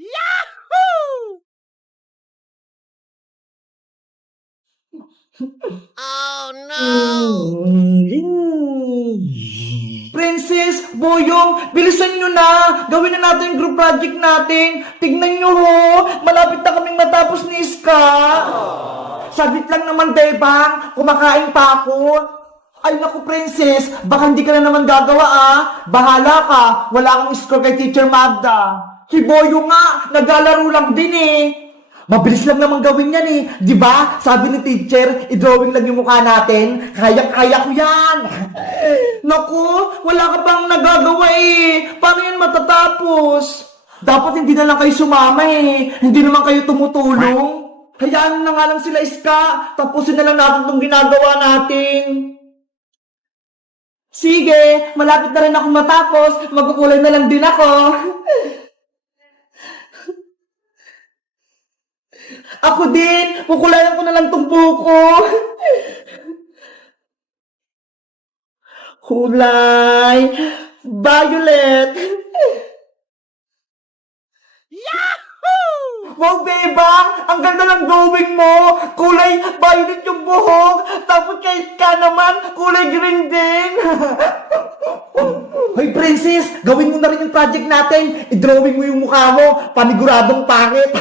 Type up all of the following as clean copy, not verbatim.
Yahoo! Oh no! Princess, Boyong, bilisan nyo na! Gawin na natin yung group project natin! Tignan nyo ho! Malapit na kaming matapos ni Iska! Saglit lang naman, Bebang! Kumakain pa ako! Ay naku, Princess! Baka hindi ka na naman gagawa ah! Bahala ka! Wala kang score kay Teacher Magda! Si Boyong nga! Naglalaro lang din eh! Mabilis lang naman gawin yan eh. Di ba? Sabi ni teacher, i-drawing lang yung mukha natin. Kaya-kaya ko yan. Naku, wala ka bang nagagawa eh. Paano yan matatapos? Dapat hindi na lang kayo sumama eh. Hindi naman kayo tumutulong. Hayaan na nga lang sila, Iska. Tapusin na lang natin itong ginagawa natin. Sige, malapit na rin ako matapos. Magkukulay na lang din ako. Ako din! Kukulayan ko na lang tong buko! Kulay! Violet! Yahoo! Wow, Bebang! Ang ganda ng drawing mo! Kulay violet yung buhok! Tapos kay Iska naman, kulay green din! Hoy, Princess! Gawin mo na rin yung project natin! I-drawing mo yung mukha mo! Paniguradong pangit!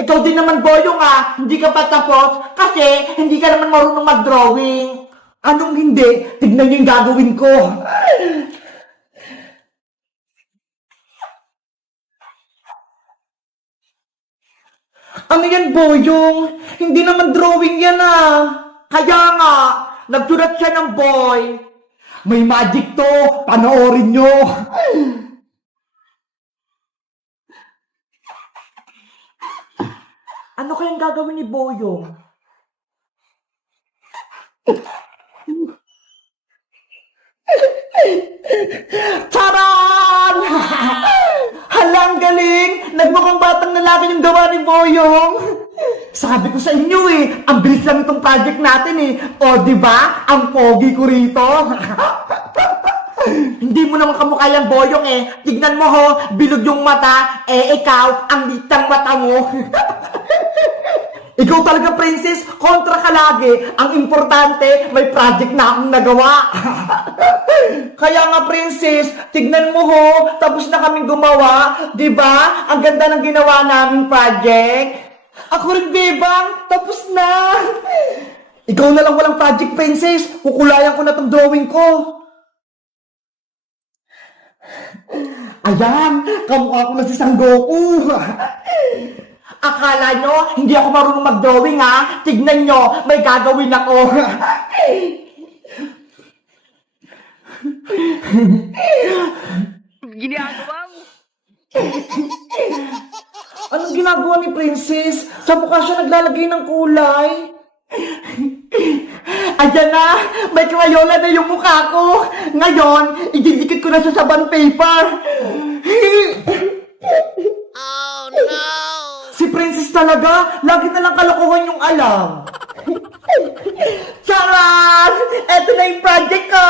Ikaw din naman, Boyong ah, hindi ka pa tapos kasi hindi ka naman marunong mag-drawing. Anong hindi? Tignan niyo yung gagawin ko. Ano yan, Boyong? Hindi naman drawing yan ah. Kaya nga, nagsulat siya ng boy. May magic to, panoorin nyo. Ano kayang gagawin ni Boyong? Charan! Halang galing! Nagmukhang batang lalaki yung gawa ni Boyong. Sabi ko sa inyo eh, ang bilis lang itong project natin eh. O diba, ang pogi ko rito. Hindi mo naman kamukha yung Boyong eh. Tignan mo ho, bilog yung mata. Eh ikaw, ang litang mata mo. Ikaw talaga, Princess, kontra ka lagi. Ang importante, may project na akong nagawa. Kaya nga, Princess, tignan mo ho, tapos na kaming gumawa. Diba? Ang ganda ng ginawa naming project. Ako rin, Bebang, tapos na. Ikaw na lang walang project, Princess. Kukulayan ko na tong drawing ko. Ayan, kamukha ko na si Sangoku. Akala nyo, hindi ako marunong mag-drawing ha? Tignan nyo, may gagawin ako. Ginagawa mo? Anong ginagawa ni Princess? Sa mukha siya naglalagay ng kulay. Ayan na, may crayola na yung mukha ko. Ngayon, ididikit ko na sa bond paper. Oh no! Si Princess talaga, lagi na lang kalokohan yung alam. Charan! Eto na yung project ko!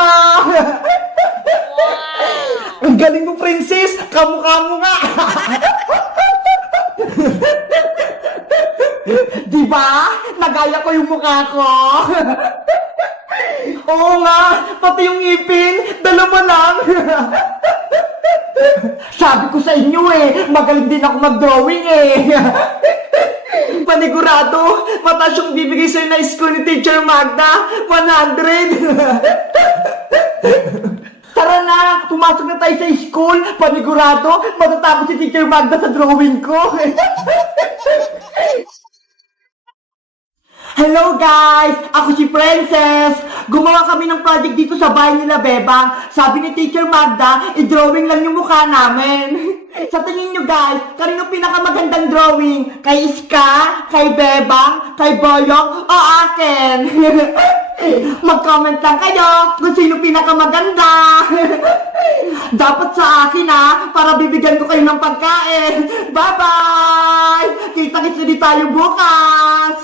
Ang galing mo, Princess! Kamukha mo nga! Diba? Nagaya ko yung mukha ko! Oo nga! Pati yung ngipin! Dalawa lang! Sabi ko sa inyo eh, magaling din ako mag-drawing eh. Panigurado, mataas yung bibigay sa'yo na score ni Teacher Magda, 100. Tara na, pumasok na tayo sa school. Panigurado, matatapos si Teacher Magda sa drawing ko. Hello guys! Ako si Princess! Gumawa kami ng project dito sa bahay nila, Bebang. Sabi ni Teacher Magda, i-drawing lang yung mukha namin. Sa tingin nyo guys, kanino pinakamagandang drawing? Kay Iska? Kay Bebang? Kay Boyong? O akin? Mag-comment lang kayo kung sino pinakamaganda. Dapat sa akin ha, para bibigyan ko kayo ng pagkain. Bye-bye! Kita-kits ulit tayo bukas!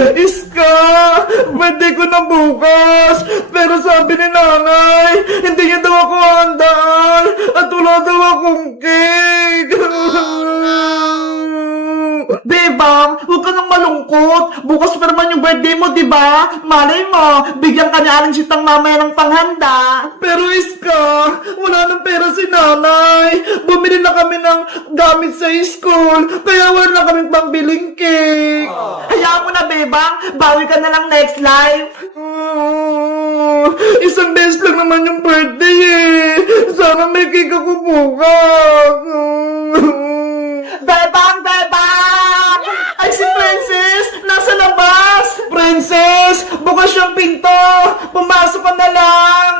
Iska! Pwede ko na bukas! Pero sabi ni nanay, hindi niya daw ako handaan! akong cake! Bebang, huwag ka nang malungkot. Bukas pa naman yung birthday mo, di ba? Malay mo, bigyan ka ni Aling Sitang mamaya ng panghanda. Pero Iska, wala nang pera si nanay. Bumili na kami ng gamit sa school, kaya wala na kaming pangbiling cake. Hayaan mo na, Bebang. Bawi ka na lang next life. Isang beses lang naman yung birthday eh. Sana may cake ako bukas. Bebang! Bebang! Ay, si Princess! Nasa labas! Princess! Bukas yung pinto! Pumasok ka na lang!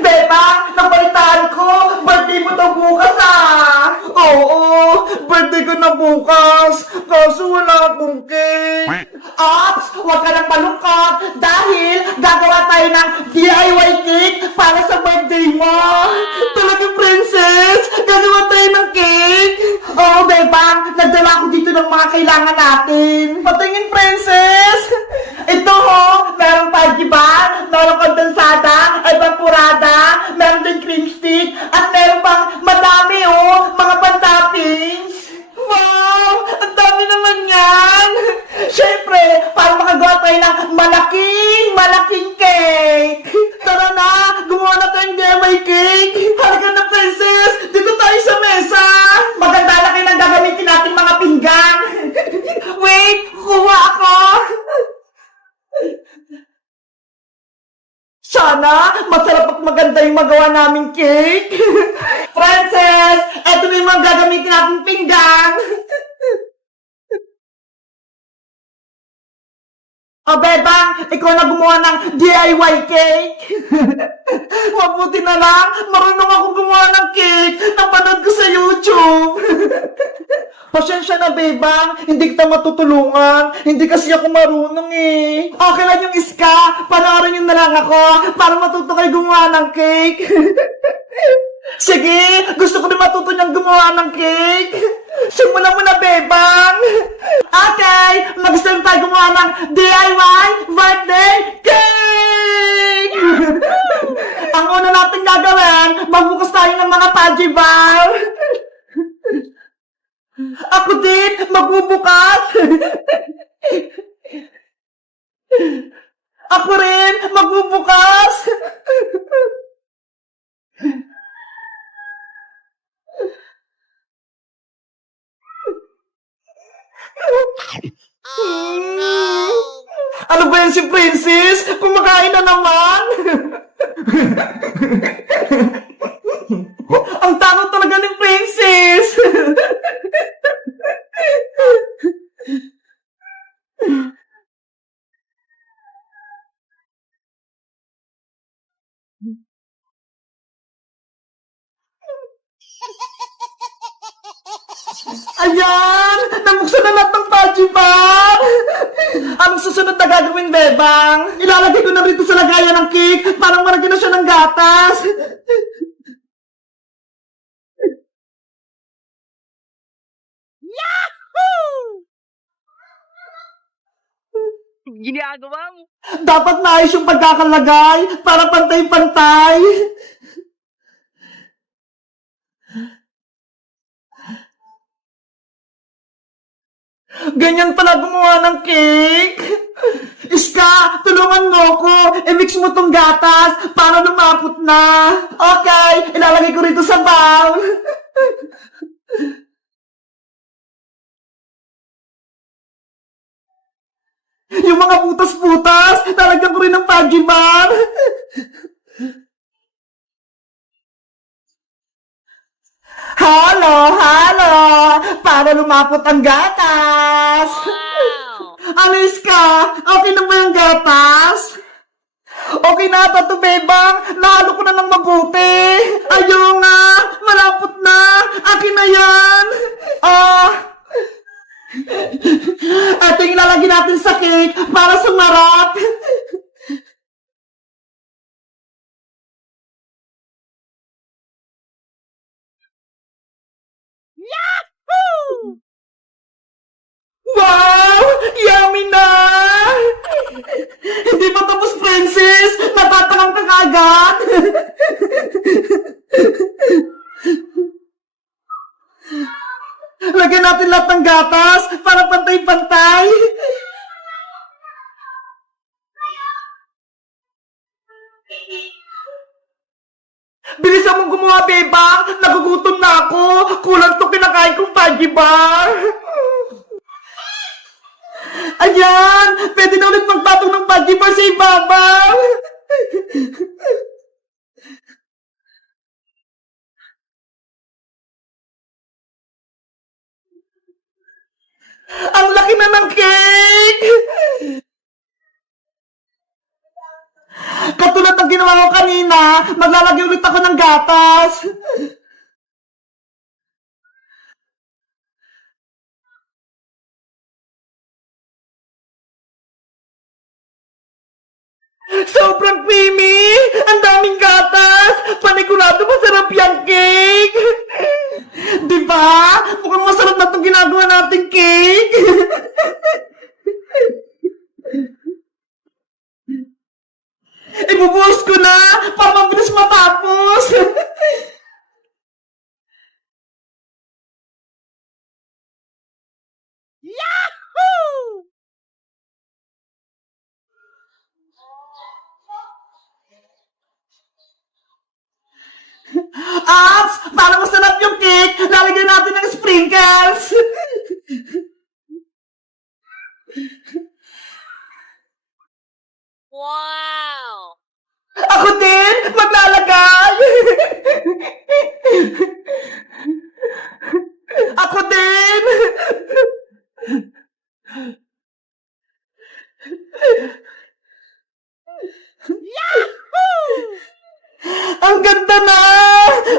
Bebang! Nabalitaan ko! Birthday mo daw bukas ah! Oo! Birthday ko na bukas! Kaso wala akong cake! Ops! Huwag ka nang malungkot! Dahil gagawa tayo ng DIY cake para sa birthday mo! Talaga, Princess! Gagawa tayo ng cake! Oo, Bebang! Nagdala ko dito ng mga kailangan natin! Patingin, Princess! Ito ho! Merong pajiban! Merong kondensada! Ay, vaporada! Meron din cream stick! At meron pang madami oh! Mga pan-toppings! Wow! Ang dami naman yan! Siyempre, para makagawa tayo ng malaking cake! Tara na! Gumawa na tayong DIY cake! Halika na, Princess! Dito tayo sa mesa! Maganda na kayo ng gagamitin natin mga pinggan! Wait! Kuha ako! Sana, masarap at maganda yung magawa naming cake! Princess! Eto na yung mga gagamitin natin pinggan! O, Bebang, ikaw na gumawa ng DIY cake. Mabuti na lang, marunong ako gumawa ng cake. Napanood ko sa YouTube. Pasensya na, Bebang, hindi kita matutulungan. Hindi kasi ako marunong eh. Okay lang yung Iska, panoorin nyo na lang ako para matuto kayo gumawa ng cake. Sige, gusto ko rin matuto niyang gumawa ng cake. Simulan mo na, Bebang. Okay, mag-start tayo gumawa ng DIY birthday cake! Ang una natin gagawin, magbukas tayo ng mga Pudgy bar. Ako din, magbubukas. Ako rin, magbubukas. Oh no! Ano ba yan si Princess? Kumakain na naman! Ang takot talaga ni Princess! Ayan! Nabuksan na lahat ng Pudgy bar! Anong susunod na gagawin, Bebang? Ilalagay ko na rito sa lagayan ng cake. Parang marami na siya ng gatas. Yahoo! Ginagawa mo. Dapat maayos yung pagkakalagay para pantay-pantay. Ganyan pala gumawa ng cake. Iska, tulungan mo ko. I-mix mo tong gatas para lumapot na. Okay, ilalagay ko rito sa bowl. Yung mga butas-butas, talagyan ko rin ng Pudgy bar. Halo, halo! Para lumapot ang gatas! Wow! Ano, Iska? Okay na ba yung gatas? Okay na ata to, Bebang. Nahalo ko na ng mabuti. Ayaw nga. Malapot na. Akin na yan. Ito yung ilalagay natin sa cake para sumarap. Yahoo! Wow! Yummy na! Hindi pa tapos, Princess! Natatakam ka kagad! Lagyan natin lahat ng gatas para pantay-pantay. Bilisan mong gumawa, Bebang! Nagugutom na ako! Kulang to kinakain kong Fudgy Bar! Ayan! Pwede na ulit magpatong ng Fudgy Bar sa ibabaw! Ang laki na ng cake! Katulad ng ginawa ko kanina, maglalagay ulit ako ng gatas. Sobrang creamy! Ang daming gatas! Panigurado masarap yung cake! Diba? Mukhang masarap na itong ginagawa nating cake! Ibubuhos ko na para mabilis matapos! Yahoo! Apps! Para masarap yung cake, lalagyan natin ng sprinkles! Wow! Ako din! Maglalagay! Ako din! Yahoo! Ang ganda na!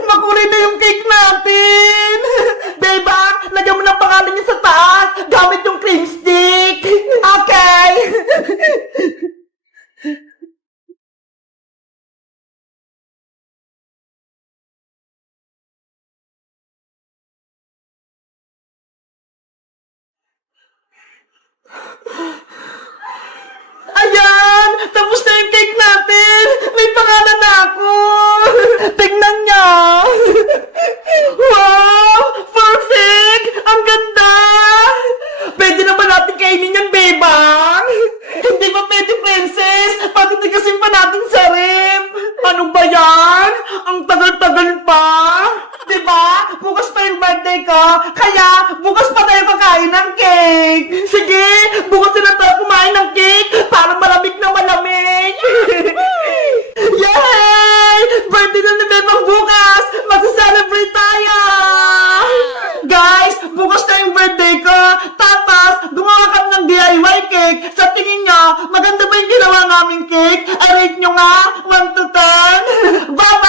Makulay na yung cake natin! Bebang, lagyan mo ng pangalan niya sa taas gamit yung cream stick! Okay! Ayan! Tapos na yung cake natin! May pangalan na ako! Tingnan niyo! Wow! Perfect! Ang ganda! Pwede na ba natin kainin yan, Bebang? Hindi ba pwede, Princess? Patitigasin pa natin sa rep! Ano ba yan? Ang tagal-tagal pa! Diba? Bukas pa yung birthday ko, kaya bukas pa tayo kakain ng cake! Sige! Bukas na tayo kumain ng cake para malamig na malamig! Yay! Birthday na ni Bebang bukas! Magsa-celebrate tayo! Guys, bukas na yung birthday ko! Tapos, gumawa kami ng DIY cake! Sa tingin nyo, maganda ba yung ginawa naming cake? I rate nyo nga, 1 to 10? Bye!